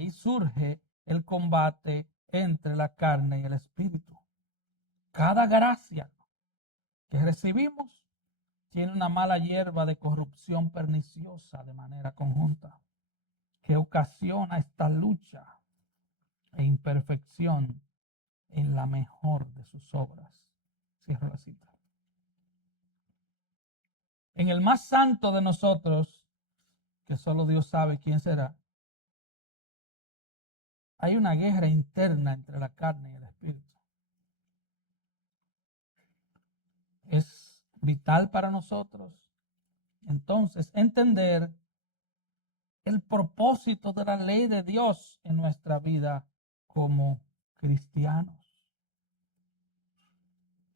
Ahí surge el combate entre la carne y el espíritu. Cada gracia que recibimos tiene una mala hierba de corrupción perniciosa de manera conjunta, que ocasiona esta lucha e imperfección en la mejor de sus obras. Cierro la cita. En el más santo de nosotros, que solo Dios sabe quién será, hay una guerra interna entre la carne y el espíritu. Es vital para nosotros entonces entender el propósito de la ley de Dios en nuestra vida como cristianos.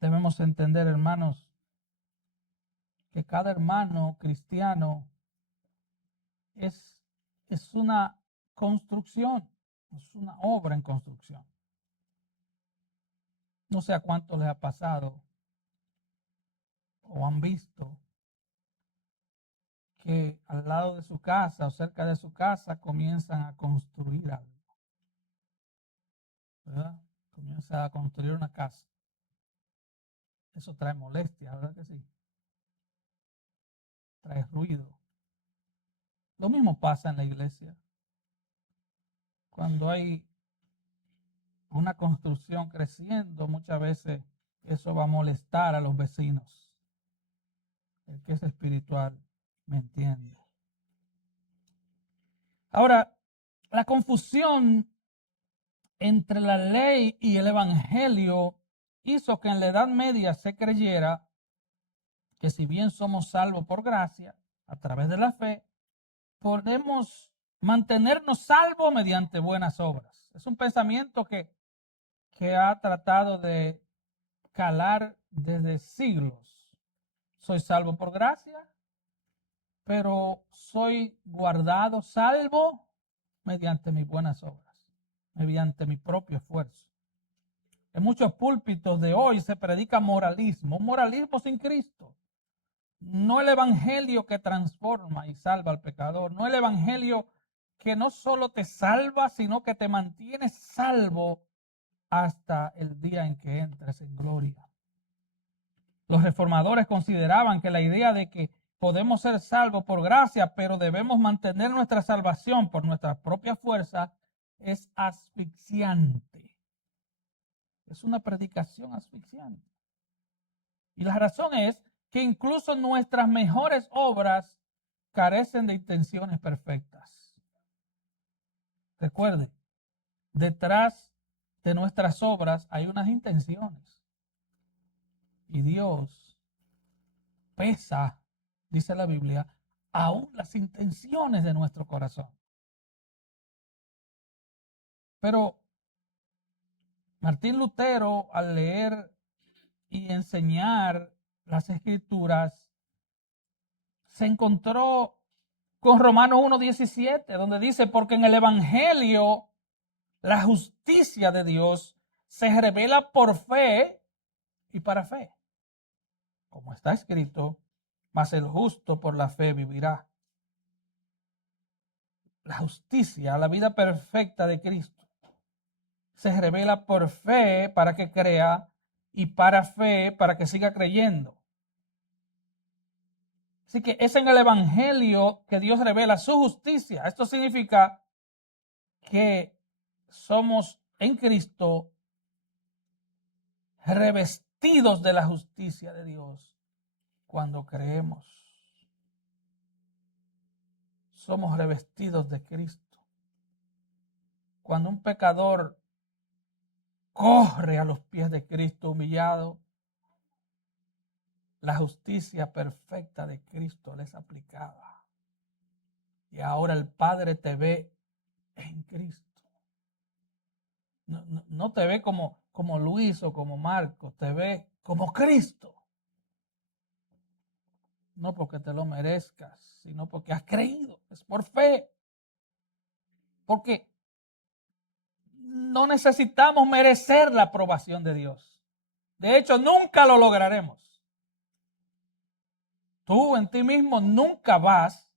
Debemos entender, hermanos, que cada hermano cristiano es una construcción, es una obra en construcción. No sé a cuánto les ha pasado o han visto que al lado de su casa o cerca de su casa comienzan a construir algo, ¿verdad? Comienzan a construir una casa. Eso trae molestia, ¿verdad que sí? Trae ruido. Lo mismo pasa en la iglesia. Cuando hay una construcción creciendo, muchas veces eso va a molestar a los vecinos. El que es espiritual me entiende. Ahora, la confusión entre la ley y el evangelio hizo que en la Edad Media se creyera que si bien somos salvos por gracia, a través de la fe, podemos mantenernos salvos mediante buenas obras. Es un pensamiento que ha tratado de calar desde siglos. Soy salvo por gracia, pero soy guardado, salvo mediante mis buenas obras, mediante mi propio esfuerzo. En muchos púlpitos de hoy se predica moralismo, un moralismo sin Cristo. No el evangelio que transforma y salva al pecador, no el evangelio que no solo te salva, sino que te mantiene salvo hasta el día en que entres en gloria. Los reformadores consideraban que la idea de que podemos ser salvos por gracia, pero debemos mantener nuestra salvación por nuestra propia fuerza, es asfixiante. Es una predicación asfixiante. Y la razón es que incluso nuestras mejores obras carecen de intenciones perfectas. Recuerde, detrás de nuestras obras hay unas intenciones. Y Dios pesa, dice la Biblia, aún las intenciones de nuestro corazón. Pero Martín Lutero, al leer y enseñar las Escrituras, se encontró con Romanos 1:17, donde dice, porque en el Evangelio la justicia de Dios se revela por fe y para fe. Como está escrito, mas el justo por la fe vivirá. La justicia, la vida perfecta de Cristo, se revela por fe para que crea y para fe para que siga creyendo. Así que es en el Evangelio que Dios revela su justicia. Esto significa que somos en Cristo revestidos de la justicia de Dios cuando creemos. Somos revestidos de Cristo. Cuando un pecador corre a los pies de Cristo humillado, la justicia perfecta de Cristo le es aplicada. Y ahora el Padre te ve en Cristo. No te ve como Luis o como Marco, te ve como Cristo. No porque te lo merezcas, sino porque has creído. Es por fe. Porque no necesitamos merecer la aprobación de Dios. De hecho, nunca lo lograremos. Tú en ti mismo nunca vas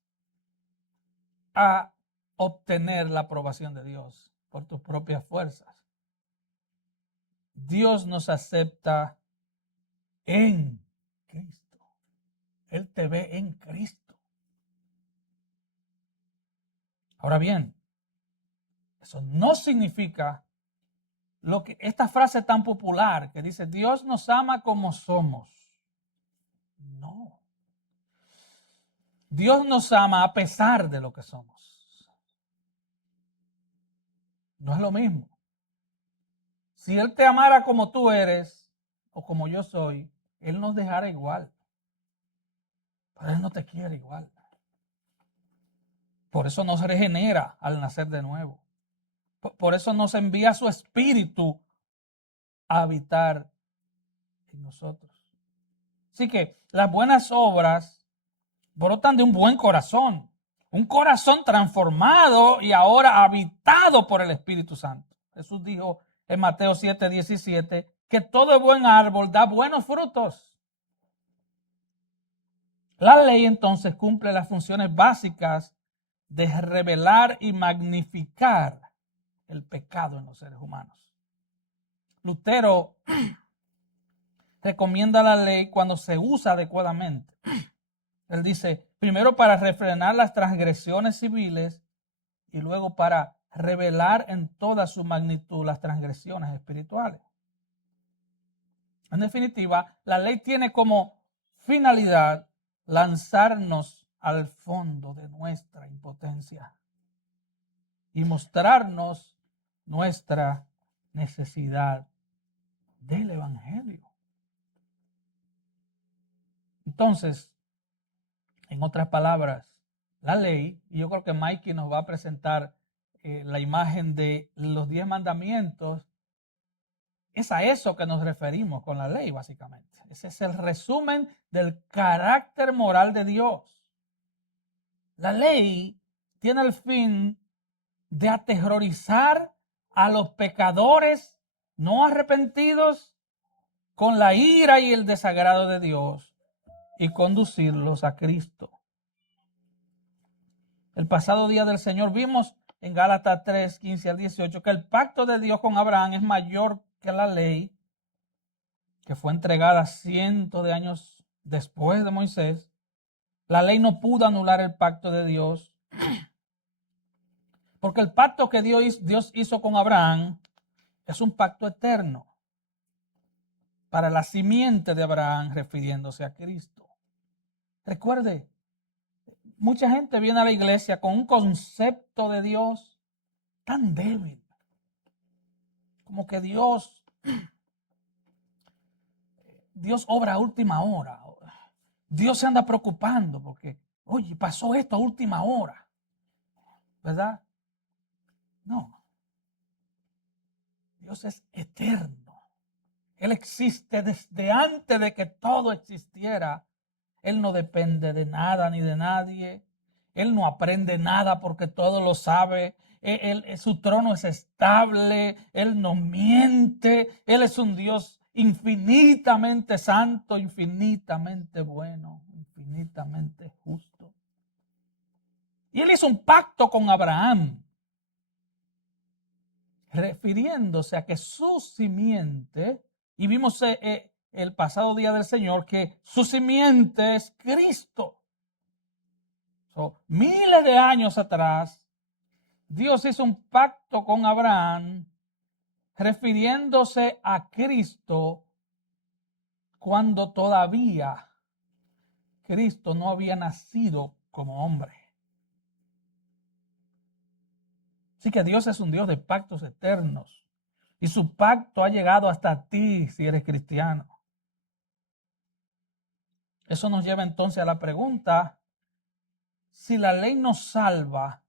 a obtener la aprobación de Dios por tus propias fuerzas. Dios nos acepta en Cristo. Él te ve en Cristo. Ahora bien, eso no significa lo que esta frase tan popular que dice Dios nos ama como somos. No. Dios nos ama a pesar de lo que somos. No es lo mismo. Si Él te amara como tú eres o como yo soy, Él nos dejara igual. Pero Él no te quiere igual. Por eso nos regenera al nacer de nuevo. Por eso nos envía su espíritu a habitar en nosotros. Así que las buenas obras brotan de un buen corazón. Un corazón transformado y ahora habitado por el Espíritu Santo. Jesús dijo en Mateo 7:17 que todo buen árbol da buenos frutos. La ley entonces cumple las funciones básicas de revelar y magnificar el pecado en los seres humanos. Lutero recomienda la ley cuando se usa adecuadamente. Él dice, primero para refrenar las transgresiones civiles y luego para revelar en toda su magnitud las transgresiones espirituales. En definitiva, la ley tiene como finalidad lanzarnos al fondo de nuestra impotencia y mostrarnos nuestra necesidad del Evangelio. Entonces, en otras palabras, la ley, y yo creo que Mikey nos va a presentar la imagen de los 10 mandamientos, es a eso que nos referimos con la ley, básicamente. Ese es el resumen del carácter moral de Dios. La ley tiene el fin de aterrorizar a los pecadores no arrepentidos con la ira y el desagrado de Dios y conducirlos a Cristo. El pasado día del Señor vimos en Gálatas 3:15-18 que el pacto de Dios con Abraham es mayor que la ley que fue entregada cientos de años después de Moisés. La ley no pudo anular el pacto de Dios porque el pacto que Dios hizo con Abraham es un pacto eterno para la simiente de Abraham, refiriéndose a Cristo. Recuerde, mucha gente viene a la iglesia con un concepto de Dios tan débil, como que Dios obra a última hora. Dios se anda preocupando porque, oye, pasó esto a última hora, ¿verdad? No. Dios es eterno. Él existe desde antes de que todo existiera. Él no depende de nada ni de nadie. Él no aprende nada porque todo lo sabe. Su trono es estable. Él no miente. Él es un Dios infinitamente santo, infinitamente bueno, infinitamente justo. Y él hizo un pacto con Abraham, refiriéndose a que su simiente, y vimos el pasado día del Señor que su simiente es Cristo. Miles de años atrás, Dios hizo un pacto con Abraham refiriéndose a Cristo cuando todavía Cristo no había nacido como hombre. Así que Dios es un Dios de pactos eternos y su pacto ha llegado hasta ti si eres cristiano. Eso nos lleva entonces a la pregunta, si la ley nos salva,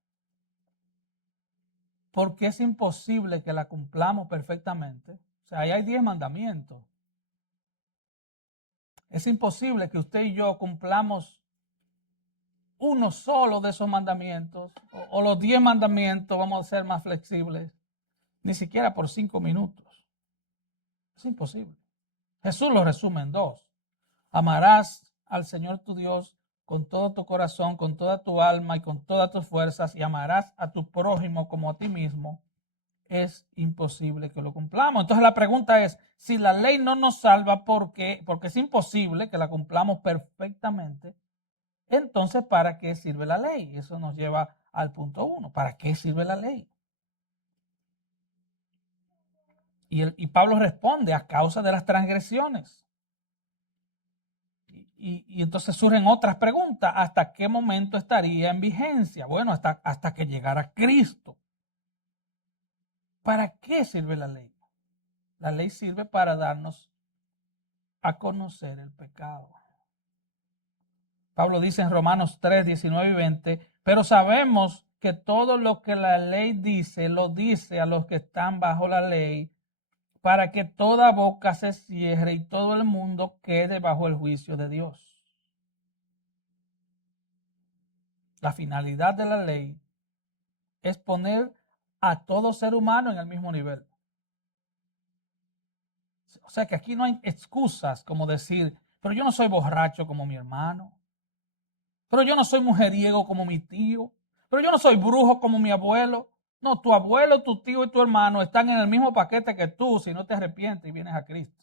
¿por qué es imposible que la cumplamos perfectamente? O sea, ahí hay 10 mandamientos. Es imposible que usted y yo cumplamos uno solo de esos mandamientos, o los 10 mandamientos, vamos a ser más flexibles, ni siquiera por 5 minutos. Es imposible. Jesús lo resume en 2. Amarás al Señor tu Dios con todo tu corazón, con toda tu alma y con todas tus fuerzas, y amarás a tu prójimo como a ti mismo, es imposible que lo cumplamos. Entonces la pregunta es, si la ley no nos salva porque es imposible que la cumplamos perfectamente, entonces ¿para qué sirve la ley? Eso nos lleva al punto 1. ¿Para qué sirve la ley? Y Pablo responde, a causa de las transgresiones. Y entonces surgen otras preguntas. ¿Hasta qué momento estaría en vigencia? Bueno, hasta que llegara Cristo. ¿Para qué sirve la ley? La ley sirve para darnos a conocer el pecado. Pablo dice en Romanos 3, 19 y 20, pero sabemos que todo lo que la ley dice, lo dice a los que están bajo la ley, para que toda boca se cierre y todo el mundo quede bajo el juicio de Dios. La finalidad de la ley es poner a todo ser humano en el mismo nivel. O sea que aquí no hay excusas como decir, pero yo no soy borracho como mi hermano, pero yo no soy mujeriego como mi tío, pero yo no soy brujo como mi abuelo. No, tu abuelo, tu tío y tu hermano están en el mismo paquete que tú si no te arrepientes y vienes a Cristo.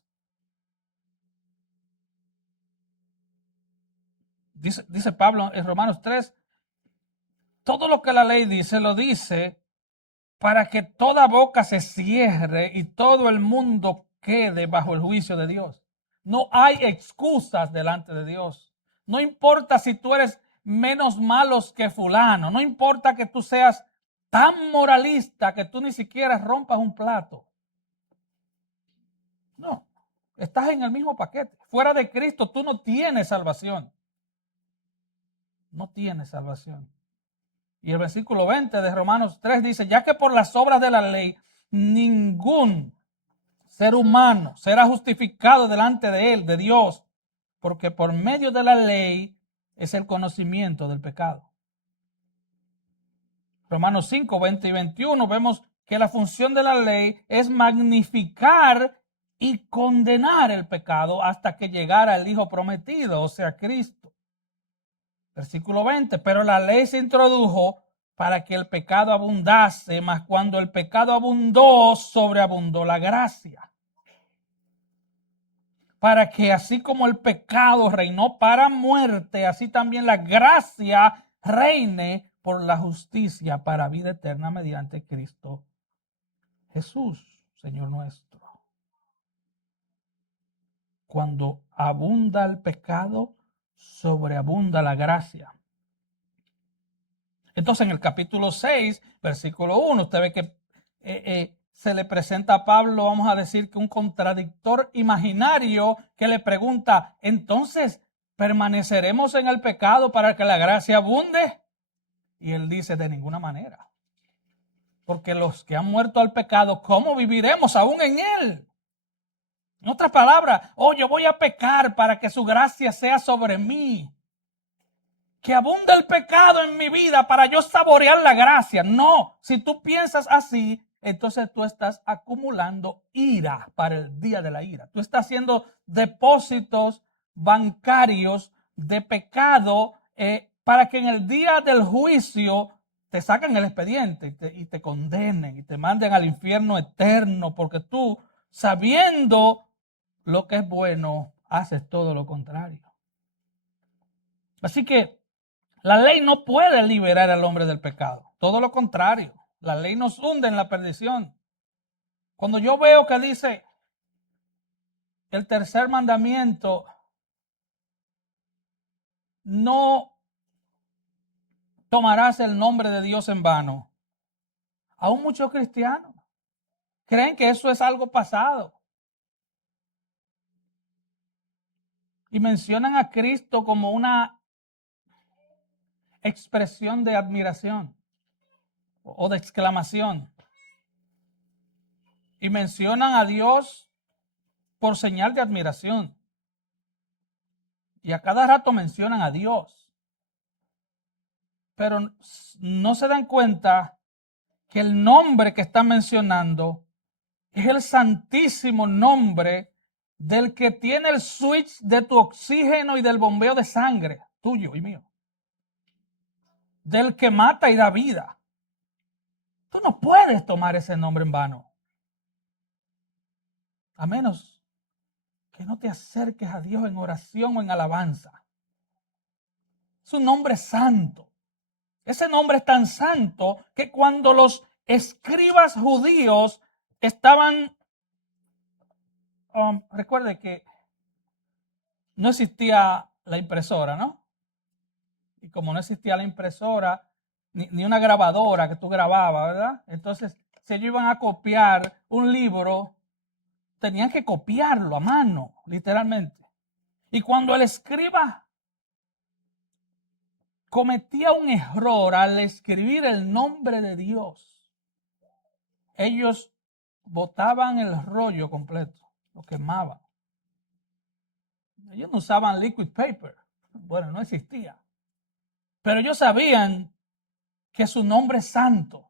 Dice Pablo en Romanos 3, todo lo que la ley dice, lo dice para que toda boca se cierre y todo el mundo quede bajo el juicio de Dios. No hay excusas delante de Dios. No importa si tú eres menos malos que fulano. No importa que tú seas tan moralista que tú ni siquiera rompas un plato. No, estás en el mismo paquete. Fuera de Cristo tú no tienes salvación. No tienes salvación. Y el versículo 20 de Romanos 3 dice, ya que por las obras de la ley ningún ser humano será justificado delante de él, de Dios, porque por medio de la ley es el conocimiento del pecado. Romanos 5, 20 y 21 vemos que la función de la ley es magnificar y condenar el pecado hasta que llegara el Hijo prometido, o sea, Cristo. Versículo 20, pero la ley se introdujo para que el pecado abundase, mas cuando el pecado abundó, sobreabundó la gracia. Para que así como el pecado reinó para muerte, así también la gracia reine por la justicia para vida eterna mediante Cristo Jesús, Señor nuestro. Cuando abunda el pecado, sobreabunda la gracia. Entonces en el capítulo 6, versículo 1, usted ve que se le presenta a Pablo, vamos a decir que un contradictor imaginario que le pregunta, entonces, ¿permaneceremos en el pecado para que la gracia abunde? Y él dice, de ninguna manera. Porque los que han muerto al pecado, ¿cómo viviremos aún en él? En otras palabras, yo voy a pecar para que su gracia sea sobre mí. Que abunde el pecado en mi vida para yo saborear la gracia. No, si tú piensas así, entonces tú estás acumulando ira para el día de la ira. Tú estás haciendo depósitos bancarios de pecado para que en el día del juicio te saquen el expediente y te condenen y te manden al infierno eterno porque tú, sabiendo lo que es bueno, haces todo lo contrario. Así que la ley no puede liberar al hombre del pecado. Todo lo contrario. La ley nos hunde en la perdición. Cuando yo veo que dice el tercer mandamiento, no tomarás el nombre de Dios en vano. Aún muchos cristianos creen que eso es algo pasado. Y mencionan a Cristo como una expresión de admiración o de exclamación. Y mencionan a Dios por señal de admiración. Y a cada rato mencionan a Dios. Pero no se dan cuenta que el nombre que están mencionando es el santísimo nombre del que tiene el switch de tu oxígeno y del bombeo de sangre. tuyo y mío. Del que mata y da vida. Tú no puedes tomar ese nombre en vano. A menos que no te acerques a Dios en oración o en alabanza. Es un nombre santo. Ese nombre es tan santo que cuando los escribas judíos estaban, recuerde que no existía la impresora, ¿no? Y como no existía la impresora, ni una grabadora que tú grababas, ¿verdad? Entonces, si ellos iban a copiar un libro, tenían que copiarlo a mano, literalmente. Y cuando el escriba cometía un error al escribir el nombre de Dios, ellos botaban el rollo completo, lo quemaban. Ellos no usaban liquid paper. Bueno, no existía. Pero ellos sabían que su nombre es santo,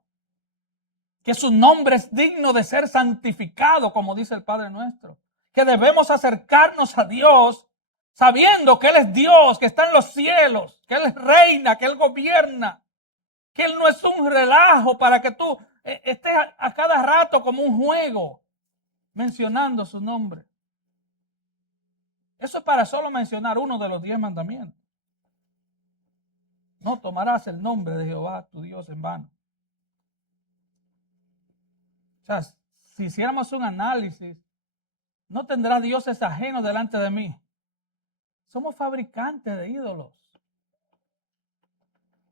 que su nombre es digno de ser santificado, como dice el Padre nuestro, que debemos acercarnos a Dios sabiendo que Él es Dios, que está en los cielos, que Él reina, que Él gobierna, que Él no es un relajo para que tú estés a cada rato como un juego mencionando su nombre. Eso es para solo mencionar uno de los 10 mandamientos. No tomarás el nombre de Jehová tu Dios en vano. O sea, si hiciéramos un análisis, no tendrás dioses ajenos delante de mí. Somos fabricantes de ídolos.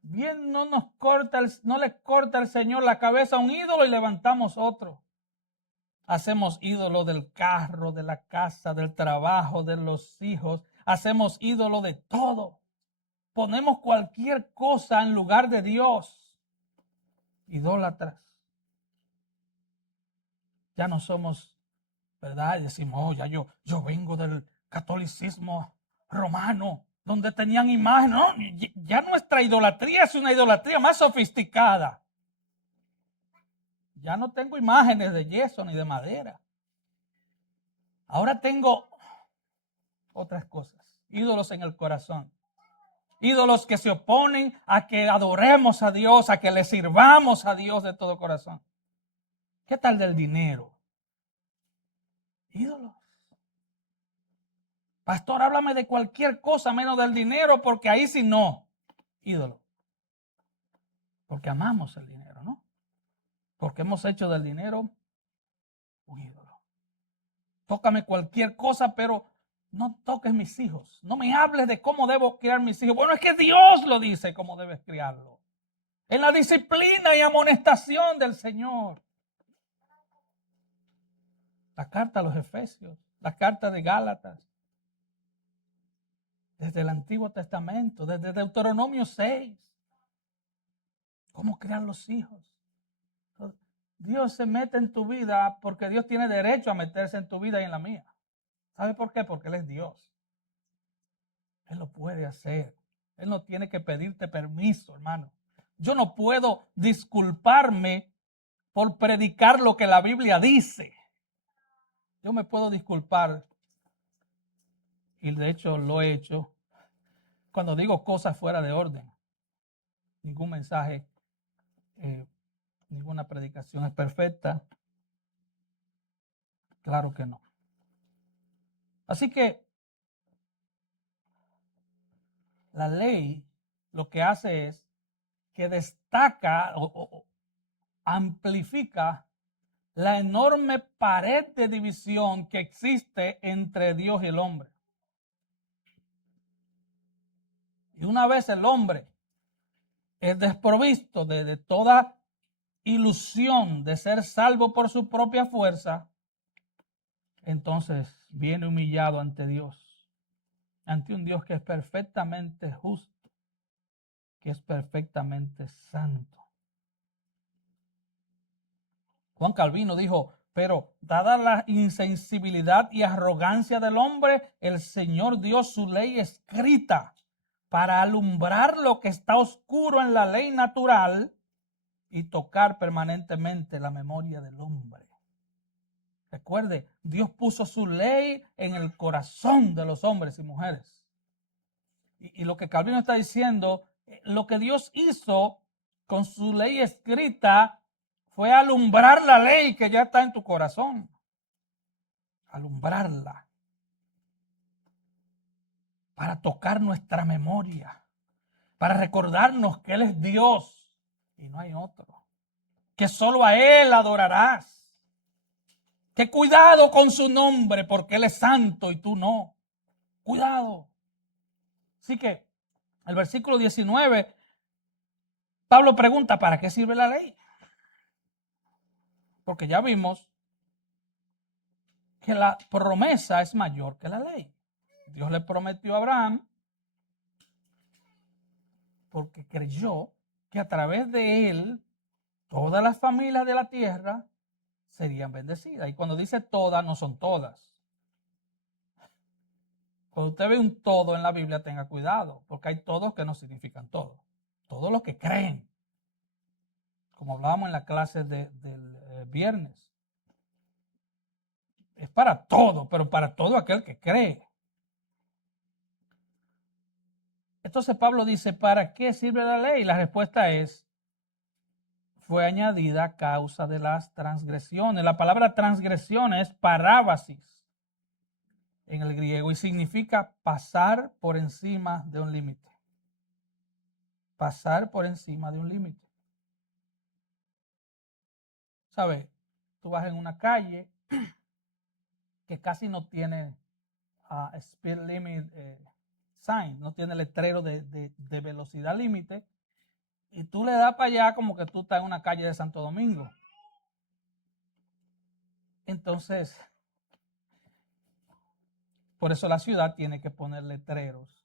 Bien no le corta el Señor la cabeza a un ídolo y levantamos otro. Hacemos ídolo del carro, de la casa, del trabajo, de los hijos. Hacemos ídolo de todo. Ponemos cualquier cosa en lugar de Dios. Idólatras. Ya no somos, ¿verdad? Y decimos, oh, ya yo vengo del catolicismo romano, donde tenían imágenes. No, ya nuestra idolatría es una idolatría más sofisticada. Ya no tengo imágenes de yeso ni de madera. Ahora tengo otras cosas. Ídolos en el corazón. Ídolos que se oponen a que adoremos a Dios, a que le sirvamos a Dios de todo corazón. ¿Qué tal del dinero? Ídolos. Pastor, háblame de cualquier cosa menos del dinero, porque ahí sí no. Ídolo. Porque amamos el dinero, ¿no? Porque hemos hecho del dinero un ídolo. Tócame cualquier cosa, pero no toques mis hijos. No me hables de cómo debo criar mis hijos. Bueno, es que Dios lo dice cómo debes criarlo. En la disciplina y amonestación del Señor. La carta a los Efesios, la carta de Gálatas. Desde el Antiguo Testamento, desde Deuteronomio 6. ¿Cómo criar los hijos? Dios se mete en tu vida porque Dios tiene derecho a meterse en tu vida y en la mía. ¿Sabe por qué? Porque Él es Dios. Él lo puede hacer. Él no tiene que pedirte permiso, hermano. Yo no puedo disculparme por predicar lo que la Biblia dice. Yo me puedo disculpar, y de hecho lo he hecho, cuando digo cosas fuera de orden. Ningún mensaje, ninguna predicación es perfecta. Claro que no. Así que la ley lo que hace es que destaca o amplifica la enorme pared de división que existe entre Dios y el hombre. Y una vez el hombre es desprovisto de toda ilusión de ser salvo por su propia fuerza, entonces viene humillado ante Dios, ante un Dios que es perfectamente justo, que es perfectamente santo. Juan Calvino dijo, pero dada la insensibilidad y arrogancia del hombre, el Señor dio su ley escrita para alumbrar lo que está oscuro en la ley natural y tocar permanentemente la memoria del hombre. Recuerde, Dios puso su ley en el corazón de los hombres y mujeres. Y lo que Calvino está diciendo, lo que Dios hizo con su ley escrita fue alumbrar la ley que ya está en tu corazón. Alumbrarla. Para tocar nuestra memoria. Para recordarnos que Él es Dios y no hay otro. Que solo a Él adorarás. Que cuidado con su nombre porque Él es santo y tú no. Cuidado. Así que el versículo 19, Pablo pregunta, ¿para qué sirve la ley? Porque ya vimos que la promesa es mayor que la ley. Dios le prometió a Abraham porque creyó que a través de él todas las familias de la tierra serían bendecidas. Y cuando dice todas, no son todas. Cuando usted ve un todo en la Biblia, tenga cuidado, porque hay todos que no significan todo. Todos los que creen. Como hablábamos en la clase del viernes. Es para todo, pero para todo aquel que cree. Entonces Pablo dice, ¿para qué sirve la ley? La respuesta es, fue añadida a causa de las transgresiones. La palabra transgresión es parábasis en el griego y significa pasar por encima de un límite. Pasar por encima de un límite. ¿Sabes? Tú vas en una calle que casi no tiene speed limit sign, no tiene letrero de velocidad límite, y tú le das para allá como que tú estás en una calle de Santo Domingo. Entonces, por eso la ciudad tiene que poner letreros.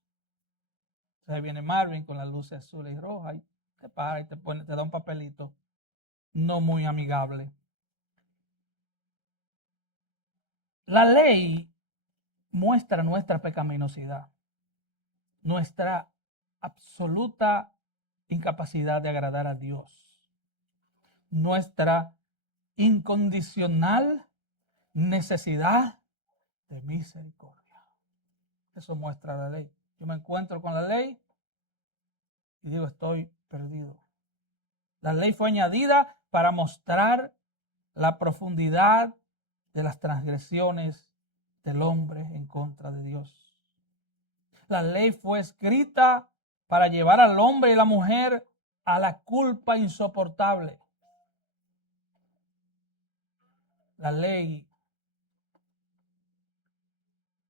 Entonces viene Marvin con las luces azules y rojas y te para y te da un papelito no muy amigable. La ley muestra nuestra pecaminosidad, nuestra absoluta incapacidad de agradar a Dios, nuestra incondicional necesidad de misericordia. Eso muestra la ley. Yo me encuentro con la ley y digo, estoy perdido. La ley fue añadida para mostrar la profundidad de las transgresiones del hombre en contra de Dios. La ley fue escrita para llevar al hombre y la mujer a la culpa insoportable. La ley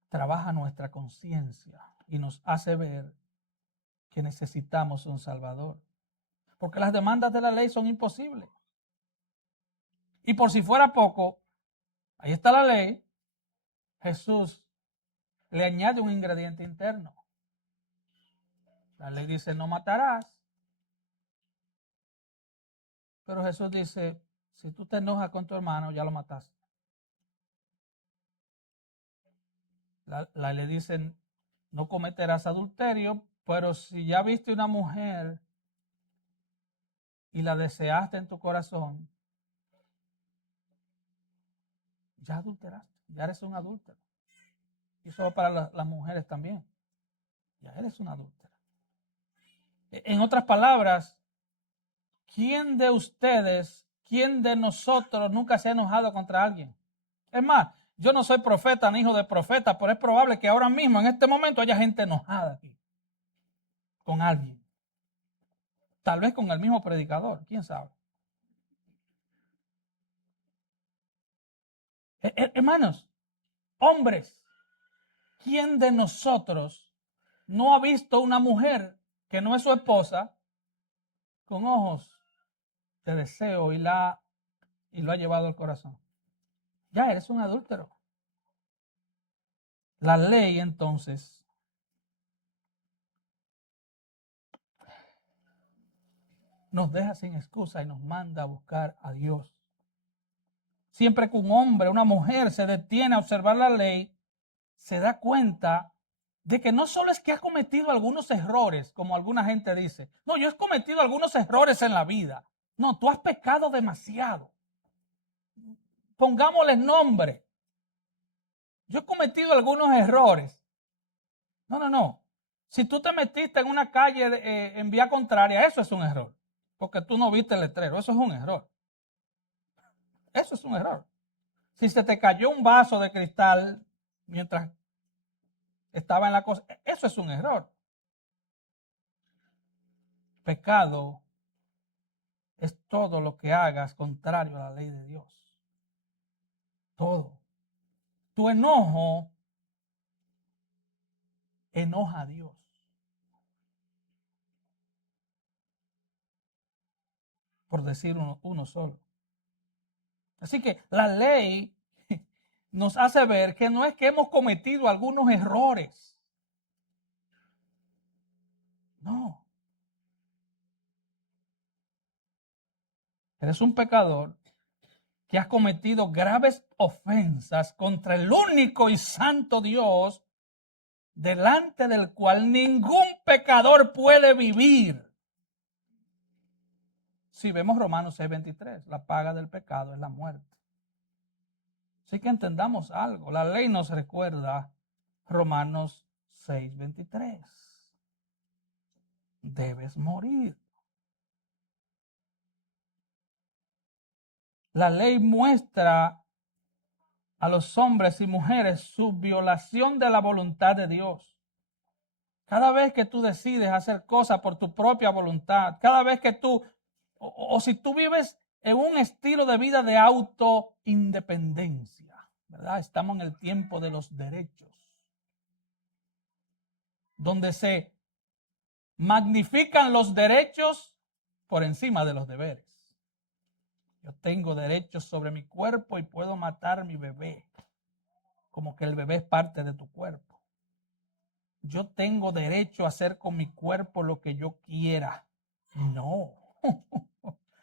trabaja nuestra conciencia y nos hace ver que necesitamos un Salvador. Porque las demandas de la ley son imposibles. Y por si fuera poco, ahí está la ley, Jesús le añade un ingrediente interno. La ley dice no matarás. Pero Jesús dice, si tú te enojas con tu hermano, ya lo mataste. La ley dice, no cometerás adulterio, pero si ya viste una mujer y la deseaste en tu corazón, ya adulteraste, ya eres un adúltero. Y eso va para las mujeres también. Ya eres un adúltero. En otras palabras, ¿quién de ustedes, quién de nosotros nunca se ha enojado contra alguien? Es más, yo no soy profeta ni hijo de profeta, pero es probable que ahora mismo, en este momento, haya gente enojada aquí con alguien. Tal vez con el mismo predicador, quién sabe. Hermanos, hombres, ¿quién de nosotros no ha visto una mujer que no es su esposa con ojos de deseo y lo ha llevado al corazón? Ya eres un adúltero. La ley entonces nos deja sin excusa y nos manda a buscar a Dios. Siempre que un hombre, una mujer se detiene a observar la ley, se da cuenta de que no solo es que ha cometido algunos errores, como alguna gente dice. No, yo he cometido algunos errores en la vida. No, tú has pecado demasiado. Pongámosle nombre. Yo he cometido algunos errores. No. Si tú te metiste en una calle en vía contraria, eso es un error. Porque tú no viste el letrero, eso es un error. Eso es un error. Si se te cayó un vaso de cristal mientras estaba en la cosa, eso es un error. Pecado es todo lo que hagas contrario a la ley de Dios. Todo. Tu enojo enoja a Dios. Por decir uno solo. Así que la ley nos hace ver que no es que hemos cometido algunos errores. No. Eres un pecador que has cometido graves ofensas contra el único y santo Dios, delante del cual ningún pecador puede vivir. Si vemos Romanos 6:23, la paga del pecado es la muerte. Así que entendamos algo. La ley nos recuerda Romanos 6:23. Debes morir. La ley muestra a los hombres y mujeres su violación de la voluntad de Dios. Cada vez que tú decides hacer cosas por tu propia voluntad, cada vez que tú, o si tú vives en un estilo de vida de autoindependencia, ¿verdad? Estamos en el tiempo de los derechos, donde se magnifican los derechos por encima de los deberes. Yo tengo derechos sobre mi cuerpo y puedo matar a mi bebé, como que el bebé es parte de tu cuerpo. Yo tengo derecho a hacer con mi cuerpo lo que yo quiera. No.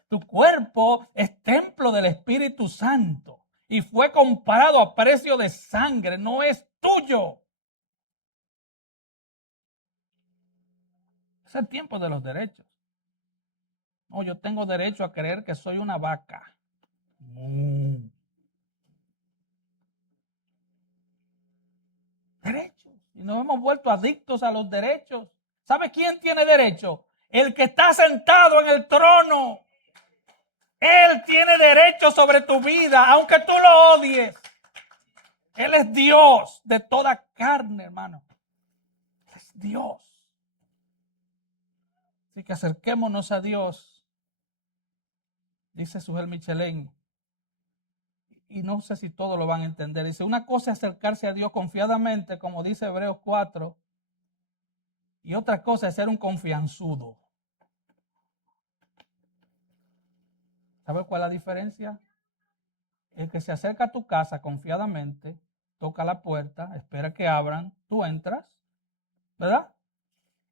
Tu cuerpo es templo del Espíritu Santo y fue comprado a precio de sangre, no es tuyo. Es el tiempo de los derechos. No, yo tengo derecho a creer que soy una vaca. Derechos. Y nos hemos vuelto adictos a los derechos. ¿Sabe quién tiene derecho? El que está sentado en el trono. Él tiene derecho sobre tu vida, aunque tú lo odies. Él es Dios de toda carne, hermano. Es Dios. Así que acerquémonos a Dios, dice Sujel Michelén, y no sé si todos lo van a entender. Dice, una cosa es acercarse a Dios confiadamente, como dice Hebreos 4, y otra cosa es ser un confianzudo. ¿Sabes cuál es la diferencia? El que se acerca a tu casa confiadamente, toca la puerta, espera que abran, tú entras, ¿verdad?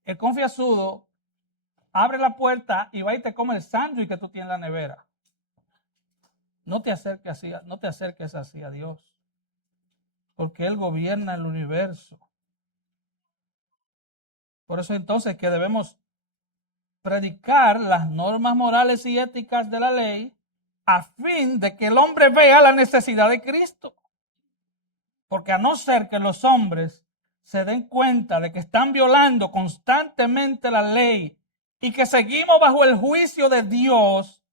El confianzudo abre la puerta y va y te come el sándwich que tú tienes en la nevera. No te acerques así a Dios, porque Él gobierna el universo. Por eso entonces que debemos predicar las normas morales y éticas de la ley a fin de que el hombre vea la necesidad de Cristo. Porque a no ser que los hombres se den cuenta de que están violando constantemente la ley y que seguimos bajo el juicio de Dios,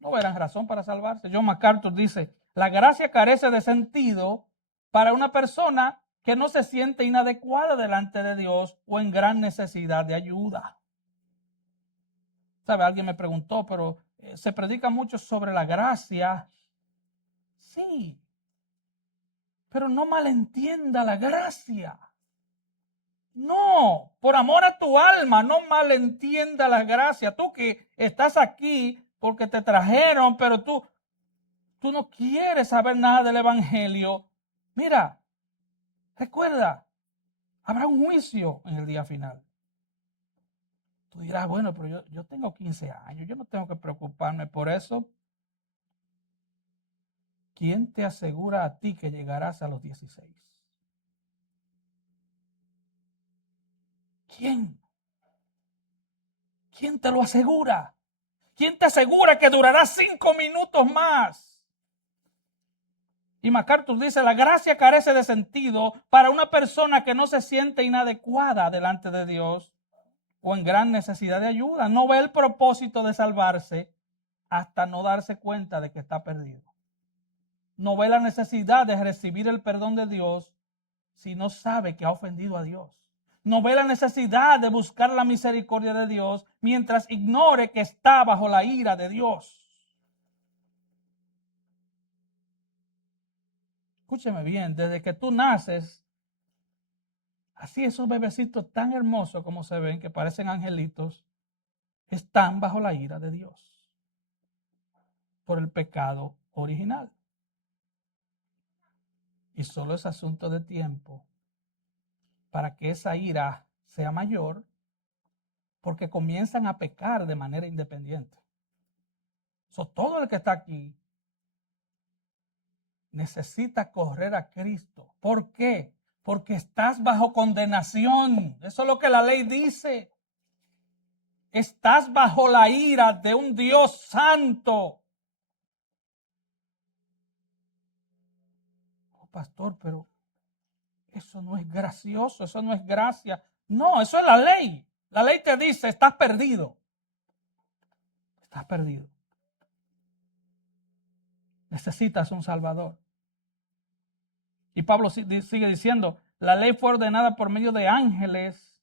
no verán razón para salvarse. John MacArthur dice, la gracia carece de sentido para una persona que no se siente inadecuada delante de Dios o en gran necesidad de ayuda. ¿Sabe? Alguien me preguntó, pero se predica mucho sobre la gracia. Sí, pero no malentienda la gracia. No, por amor a tu alma, no malentienda la gracia. Tú que estás aquí porque te trajeron, pero tú no quieres saber nada del evangelio. Mira, recuerda, habrá un juicio en el día final. Tú dirás, bueno, pero yo tengo 15 años, yo no tengo que preocuparme por eso. ¿Quién te asegura a ti que llegarás a los 16? ¿Quién? ¿Quién te lo asegura? ¿Quién te asegura que durará 5 minutos más? Y MacArthur dice, la gracia carece de sentido para una persona que no se siente inadecuada delante de Dios o en gran necesidad de ayuda. No ve el propósito de salvarse hasta no darse cuenta de que está perdido. No ve la necesidad de recibir el perdón de Dios si no sabe que ha ofendido a Dios. No ve la necesidad de buscar la misericordia de Dios mientras ignore que está bajo la ira de Dios. Escúcheme bien, desde que tú naces, así esos bebecitos tan hermosos como se ven, que parecen angelitos, están bajo la ira de Dios por el pecado original. Y solo es asunto de tiempo para que esa ira sea mayor, porque comienzan a pecar de manera independiente. Todo el que está aquí necesita correr a Cristo. ¿Por qué? Porque estás bajo condenación. Eso es lo que la ley dice. Estás bajo la ira de un Dios santo. Oh, pastor, pero eso no es gracioso, eso no es gracia. No, eso es la ley. La ley te dice, estás perdido. Estás perdido. Necesitas un Salvador. Y Pablo sigue diciendo, la ley fue ordenada por medio de ángeles.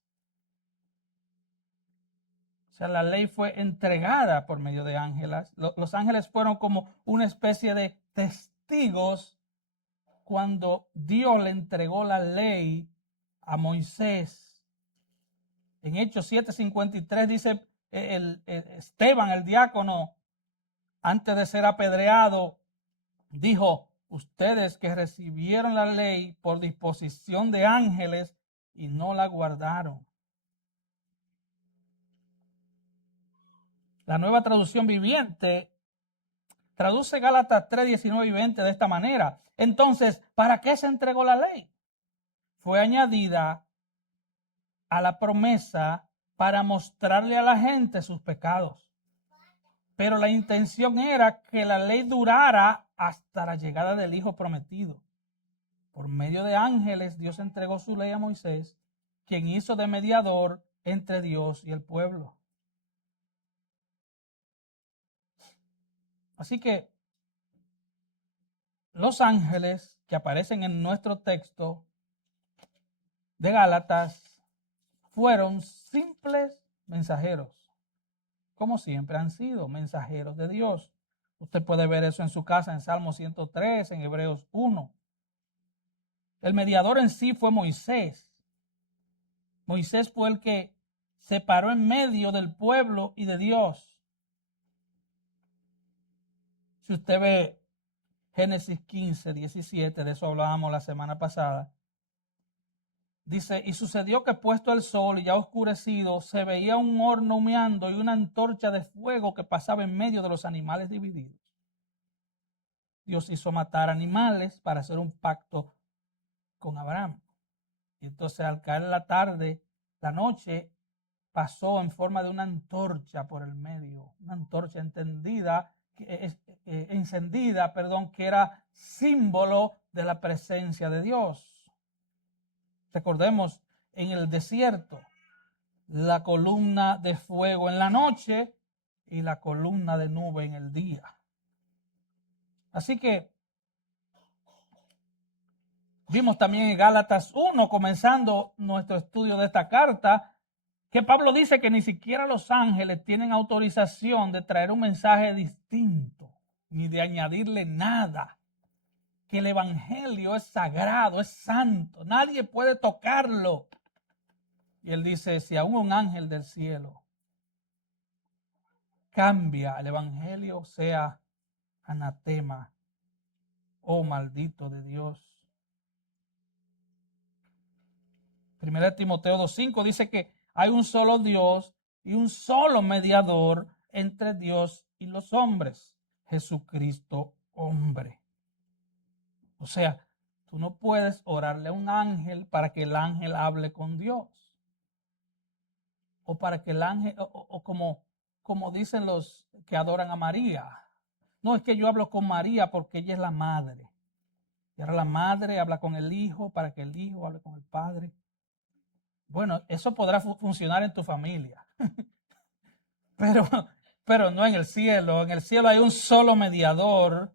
O sea, la ley fue entregada por medio de ángeles. Los ángeles fueron como una especie de testigos cuando Dios le entregó la ley a Moisés. En Hechos 7:53 dice Esteban, el diácono, antes de ser apedreado, dijo, ustedes que recibieron la ley por disposición de ángeles y no la guardaron. La Nueva Traducción Viviente traduce Gálatas 3:19 y 20 de esta manera. Entonces, ¿para qué se entregó la ley? Fue añadida a la promesa para mostrarle a la gente sus pecados. Pero la intención era que la ley durara hasta la llegada del Hijo prometido. Por medio de ángeles, Dios entregó su ley a Moisés, quien hizo de mediador entre Dios y el pueblo. Así que los ángeles que aparecen en nuestro texto de Gálatas fueron simples mensajeros, como siempre han sido mensajeros de Dios. Usted puede ver eso en su casa en Salmo 103, en Hebreos 1. El mediador en sí fue Moisés. Moisés fue el que se paró en medio del pueblo y de Dios. Si usted ve Génesis 15:17, de eso hablábamos la semana pasada, dice, y sucedió que puesto el sol y ya oscurecido, se veía un horno humeando y una antorcha de fuego que pasaba en medio de los animales divididos. Dios hizo matar animales para hacer un pacto con Abraham. Y entonces al caer la tarde, la noche, pasó en forma de una antorcha por el medio, una antorcha encendida, que era símbolo de la presencia de Dios. Recordemos, en el desierto, la columna de fuego en la noche y la columna de nube en el día. Así que vimos también en Gálatas 1, comenzando nuestro estudio de esta carta, que Pablo dice que ni siquiera los ángeles tienen autorización de traer un mensaje distinto, ni de añadirle nada. Que el evangelio es sagrado, es santo, nadie puede tocarlo. Y él dice, si aún un ángel del cielo cambia el evangelio, sea anatema, oh maldito de Dios. 1 Timoteo 2:5 dice que hay un solo Dios y un solo mediador entre Dios y los hombres, Jesucristo hombre. O sea, tú no puedes orarle a un ángel para que el ángel hable con Dios. O para que el ángel, o como dicen los que adoran a María. No, es que yo hablo con María porque ella es la madre. Y ahora la madre habla con el hijo para que el hijo hable con el padre. Bueno, eso podrá funcionar en tu familia, pero, pero no en el cielo. En el cielo hay un solo mediador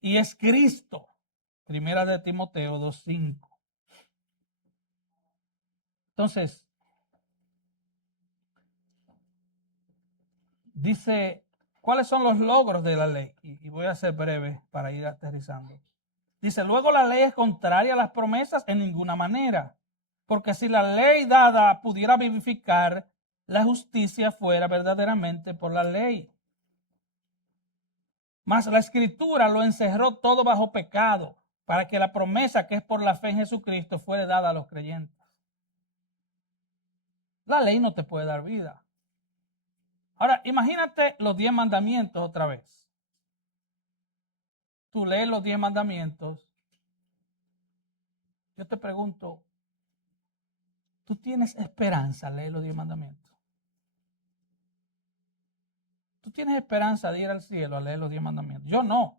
y es Cristo. Primera de Timoteo 2:5. Entonces, dice, ¿cuáles son los logros de la ley? Y voy a ser breve para ir aterrizando. Dice, luego la ley es contraria a las promesas en ninguna manera, porque si la ley dada pudiera vivificar, la justicia fuera verdaderamente por la ley. Mas la escritura lo encerró todo bajo pecado, para que la promesa que es por la fe en Jesucristo fuera dada a los creyentes. La ley no te puede dar vida. Ahora, imagínate los 10 mandamientos otra vez. Tú lees los 10 mandamientos. Yo te pregunto, ¿tú tienes esperanza al leer los 10 mandamientos? ¿Tú tienes esperanza de ir al cielo a leer los 10 mandamientos? Yo no.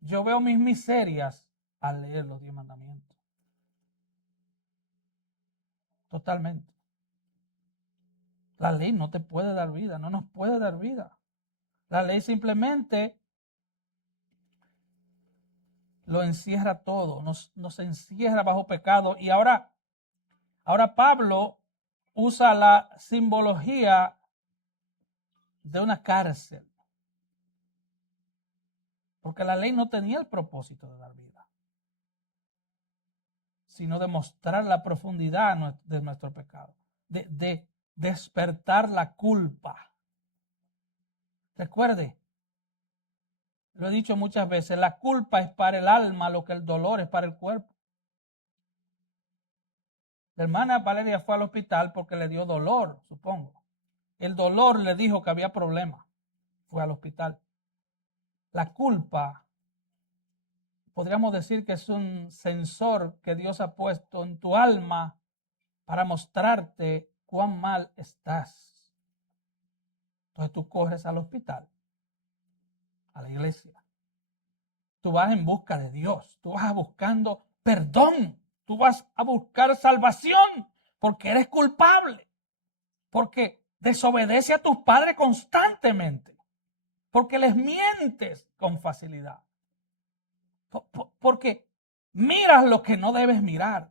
Yo veo mis miserias al leer los 10 mandamientos. Totalmente. La ley no te puede dar vida, no nos puede dar vida. La ley simplemente lo encierra todo, nos encierra bajo pecado. Y ahora Pablo usa la simbología de una cárcel. Porque la ley no tenía el propósito de dar vida, sino de mostrar la profundidad de nuestro pecado, de despertar la culpa. Recuerde, lo he dicho muchas veces, la culpa es para el alma lo que el dolor es para el cuerpo. La hermana Valeria fue al hospital porque le dio dolor, supongo. El dolor le dijo que había problema. Fue al hospital. La culpa, podríamos decir que es un sensor que Dios ha puesto en tu alma para mostrarte cuán mal estás. Entonces tú corres al hospital, a la iglesia. Tú vas en busca de Dios. Tú vas buscando perdón. Tú vas a buscar salvación porque eres culpable. Porque desobedece a tus padres constantemente. Porque les mientes con facilidad. Porque miras lo que no debes mirar.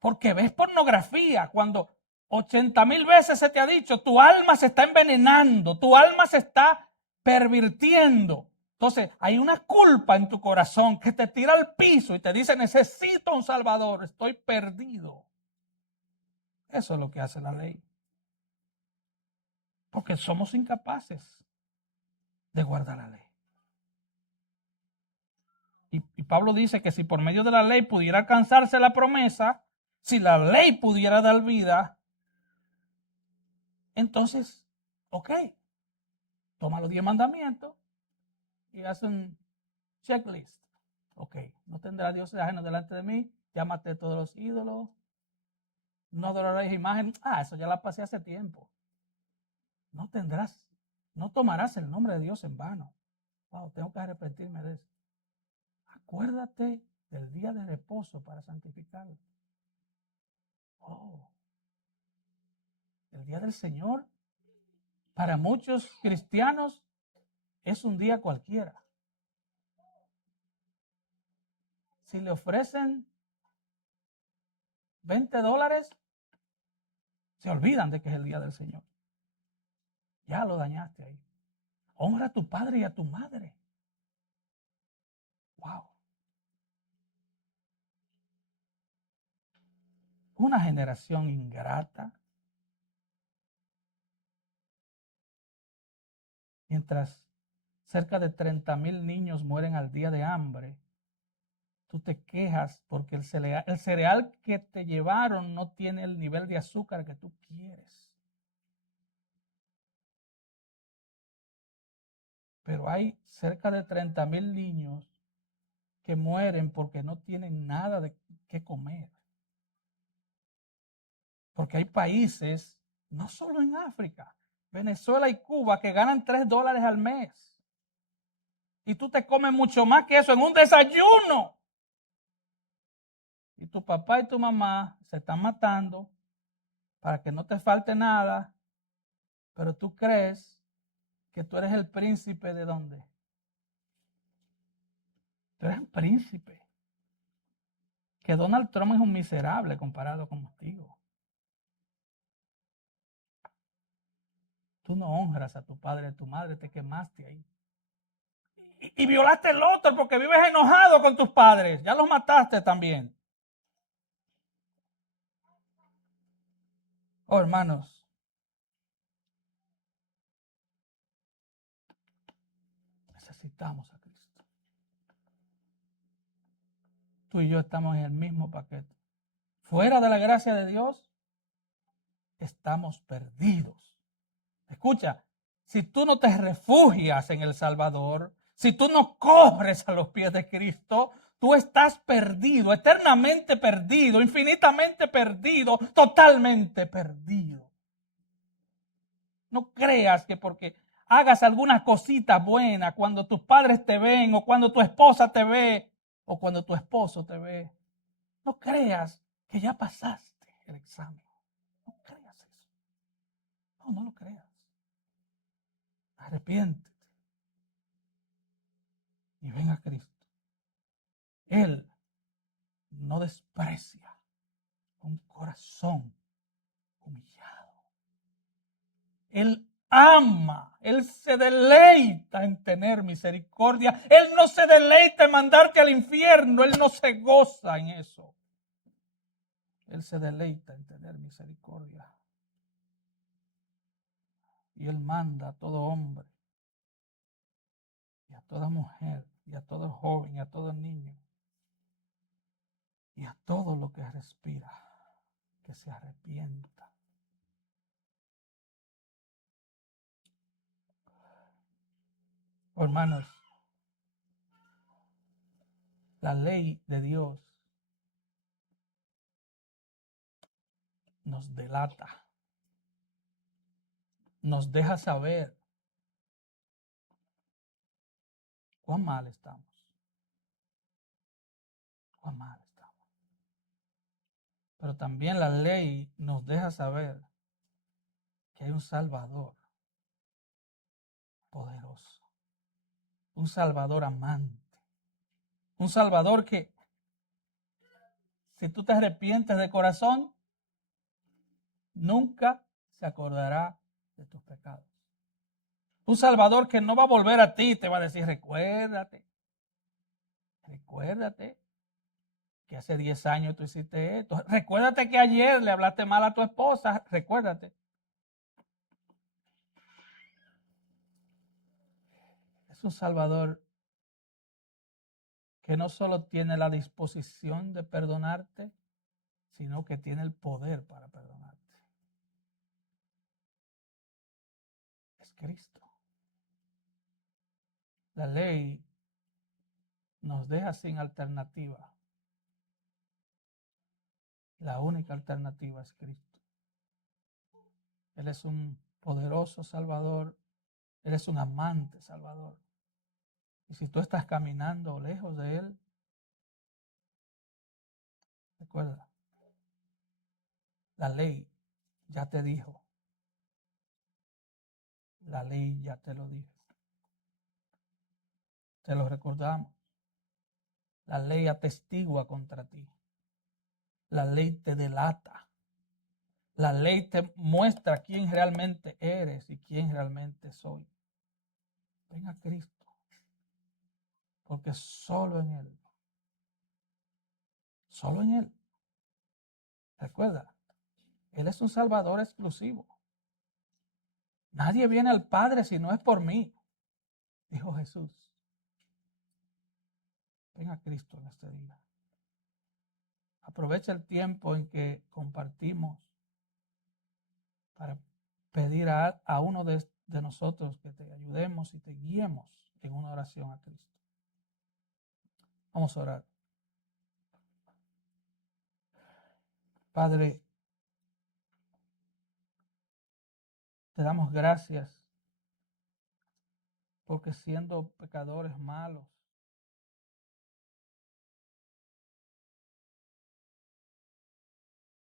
Porque ves pornografía cuando 80,000 veces se te ha dicho, tu alma se está envenenando, tu alma se está pervirtiendo. Entonces, hay una culpa en tu corazón que te tira al piso y te dice, necesito un Salvador, estoy perdido. Eso es lo que hace la ley. Porque somos incapaces de guardar la ley. Y Pablo dice que si por medio de la ley pudiera alcanzarse la promesa, si la ley pudiera dar vida, entonces, ok, toma los 10 mandamientos y haz un checklist. Ok, no tendrá dioses ajenos delante de mí, llámate todos los ídolos, no adoraréis imagen. Eso ya la pasé hace tiempo. No tendrás, no tomarás el nombre de Dios en vano. Wow, tengo que arrepentirme de eso. Acuérdate del día de reposo para santificarlo. Oh, el día del Señor, para muchos cristianos, es un día cualquiera. Si le ofrecen $20, se olvidan de que es el día del Señor. Ya lo dañaste ahí. Honra a tu padre y a tu madre. Wow. Una generación ingrata. Mientras cerca de 30,000 niños mueren al día de hambre, tú te quejas porque el cereal que te llevaron no tiene el nivel de azúcar que tú quieres. Pero hay cerca de 30,000 niños que mueren porque no tienen nada de qué comer. Porque hay países, no solo en África, Venezuela y Cuba, que ganan $3 al mes. y tú te comes mucho más que eso en un desayuno. Y tu papá y tu mamá se están matando para que no te falte nada, pero tú crees que tú eres el príncipe de dónde. Tú eres el príncipe. Que Donald Trump es un miserable comparado contigo. Tú no honras a tu padre y a tu madre, te quemaste ahí. Y violaste el otro porque vives enojado con tus padres. Ya los mataste también. Oh, hermanos, necesitamos a Cristo. Tú y yo estamos en el mismo paquete. Fuera de la gracia de Dios, estamos perdidos. Escucha, si tú no te refugias en el Salvador, si tú no corres a los pies de Cristo, tú estás perdido, eternamente perdido, infinitamente perdido, totalmente perdido. No creas que porque hagas algunas cositas buenas cuando tus padres te ven o cuando tu esposa te ve o cuando tu esposo te ve, no creas que ya pasaste el examen. No creas eso. No, no lo creas. Arrepiéntete y ven a Cristo. Él no desprecia un corazón humillado. Él ama, Él se deleita en tener misericordia. Él no se deleita en mandarte al infierno, Él no se goza en eso. Él se deleita en tener misericordia. Y Él manda a todo hombre, y a toda mujer, y a todo joven, y a todo niño, y a todo lo que respira, que se arrepienta. Oh, hermanos, la ley de Dios nos delata, nos deja saber cuán mal estamos, cuán mal estamos. Pero también la ley nos deja saber que hay un Salvador poderoso, un Salvador amante, un Salvador que, si tú te arrepientes de corazón, nunca se acordará de tus pecados. Un Salvador que no va a volver a ti, te va a decir, recuérdate que hace 10 años tú hiciste esto. Recuérdate que ayer le hablaste mal a tu esposa, recuérdate. Es un Salvador que no solo tiene la disposición de perdonarte, sino que tiene el poder para perdonarte. Es Cristo. La ley nos deja sin alternativa. La única alternativa es Cristo. Él es un poderoso Salvador. Él es un amante Salvador. Y si tú estás caminando lejos de Él, recuerda, la ley ya te dijo. La ley ya te lo dijo. Te lo recordamos. La ley atestigua contra ti. La ley te delata. La ley te muestra quién realmente eres y quién realmente soy. Ven a Cristo. Porque solo en Él. Solo en Él. Recuerda, Él es un Salvador exclusivo. Nadie viene al Padre si no es por mí, dijo Jesús. Ven a Cristo en este día. Aprovecha el tiempo en que compartimos para pedir a uno de nosotros que te ayudemos y te guiemos en una oración a Cristo. Vamos a orar. Padre, te damos gracias porque siendo pecadores malos,